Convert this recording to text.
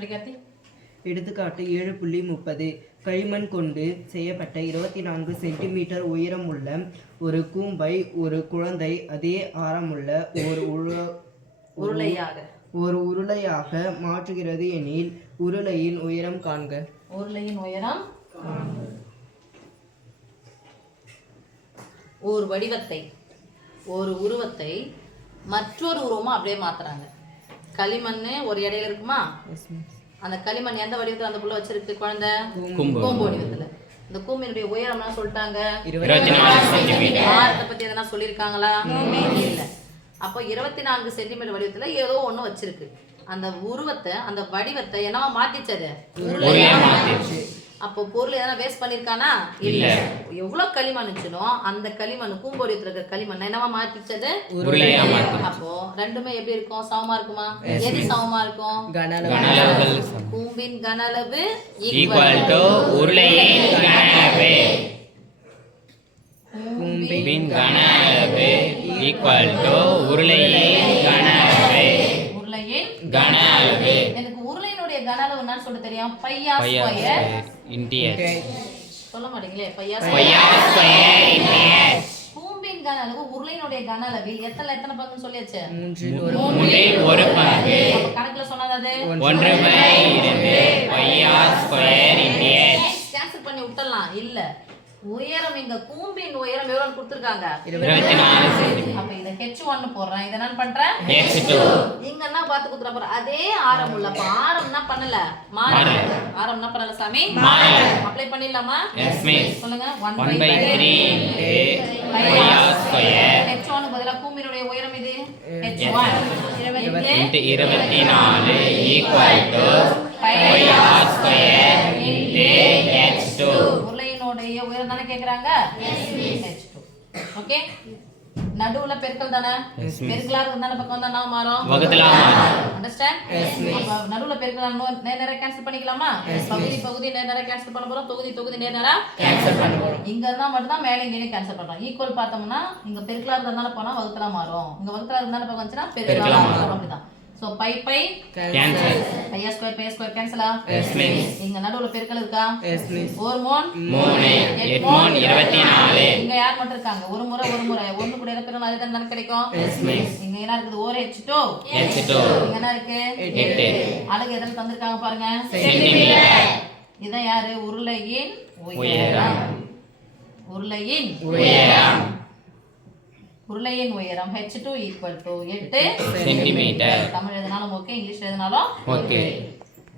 படிக்காத்தி. எடுத்துக்காட்டு 7.30 களிமண் கொண்டு செய்யப்பட்ட 24 சென்டிமீட்டர் உயரமுள்ள ஒரு கூம்பை ஒரு குழந்தை அதே ஆரமுள்ள ஒரு உருளையாக மாற்றுகிறது எனில் உருளையின் உயரம் காண்க. உருளையின் உயரம். ஒரு வடிவத்தை ஒரு உருவத்தை மற்றொரு உருவமா அப்படியே மாத்துறாங்க. களிமண் ஒரு இடையில இருக்குமா, அந்த களிமண் எந்த வடிவத்துல அந்த புள்ள வச்சிருக்கு குழந்தை? கூம்பு வடிவத்துல. இந்த கூம்பினுடைய உயரம் சொல்லிட்டாங்க 24 சென்டிமீட்டர். ஆரத்தை பத்தி எதனா சொல்லியிருக்காங்களா? இல்ல. அப்போ 24 சென்டிமீட்டர் வடிவத்துல ஏதோ ஒண்ணு வச்சிருக்கு. அந்த உருவத்தை அந்த வடிவத்தை என்னவா மாத்திச்சது? அப்போ பொருள் எதனா வேஸ்ட் பண்ணிருக்கானா? இல்ல. எவ்வளவு களிமண் இருந்துச்சோ அந்த களிமண் கூம்பு வடிவத்துல இருக்க களிமண் என்னவா மாத்திச்சது? அப்போ ரெண்டுமே எப்படி இருக்கும்? சமமா இருக்குமா? எது சமமா இருக்கும்? கூம்பின் கன அளவு ஈக்குவல் டு உருளையின் கன அளவு. கூம்பின் கன அளவு ஈக்குவல் டு உருளையின் கன அளவு. உருளையின் கன அளவு. எனக்கு உருளையினுடைய கன அளவு என்னன்னு சொல்ல தெரியும்? பையா ஸ்கொயர் இன்டிஎஸ். சொல்ல மாட்டீங்களே? பையா ஸ்கொயர் இன்டிஎஸ். கூம்பின் கன அளவு உருளையினுடைய கன அளவு எத்தனை பங்குன்னு சொல்லியாச்சு? 1/3 பங்கு. அப்ப கணக்குல சொன்னது 1/2 பையா ஸ்கொயர் இன்டிஎஸ். கேன்சல் பண்ணி விட்டலாம். இல்ல, உயரம் இங்க கூம்பின் உயரம் எவ்வளவு கொடுத்திருக்காங்க? 24 சென்டிமீட்டர். அப்ப இத h1 போடுறேன். இத என்ன பண்றேன்? h2. இங்க என்ன பாத்து குத்துற போற? அதே ஆரம் உள்ள. அப்ப ஆரம் என்ன பண்ணல? மாறல. ஆரம் என்ன பண்ணல சாமி? மாறல. அப்ளை பண்ணிடலாமா? Yes miss. சொல்லுங்க. 1/3 பை ஸ்கொயர். h1 க்கு பதிலா கூம்பினுடைய உயரம் இது h1 24 equal to by square h2. உயரம் தானே கேக்குறாங்க? h2. ஓகே. நடுவுல பெருக்கல் தானே? பெருக்கலா இருந்தால பக்கம் வந்தா என்ன மாறும்? வகுத்தலா மாறும். அண்டர்ஸ்டாண்ட்? அப்ப நடுவுல பெருக்கல் நேரா கேன்சல் பண்ணிக்கலாமா? பகுதி நேரா கேன்சல் பண்ண போறோம். தொகுதி நேரா கேன்சல் பண்ண போறோம். இங்க இருந்தா மட்டும் தான் மேல இங்கே கேன்சல் பண்றோம். ஈக்குவல் பார்த்தோம்னா இங்க பெருக்கலா இருந்தால போனா வகுத்தலா மாறும். இங்க வகுத்தலா இருந்தால பக்கம் வந்துச்சுனா பெருக்கலா மாறும். அப்படிதான். So pi cancel. Pi square cancel. Yes miss. இங்க நடுவுல பெருக்கல் இருக்கா? Yes miss. ஒரு மூணு 24. இங்க யார் மட்டும் இருக்காங்க? ஒரு முறை ஒன்னு கூட இருக்கிறது அதுக்கு தான கிடைக்கும்? Yes miss. இங்க என்ன இருக்குது? ஒரு h2. இங்க என்ன இருக்கு? 8. அலகு எதல தந்திருக்காங்க பாருங்க? சென்டிமீட்டர். இத யாரு? உருளையின் உயரம். உருளையின் உயரம் h2 = 8 சென்டிமீட்டர். தமிழ் எழுதினாலும் ஓகே, இங்கிலீஷ் எழுதினாலும் ஓகே.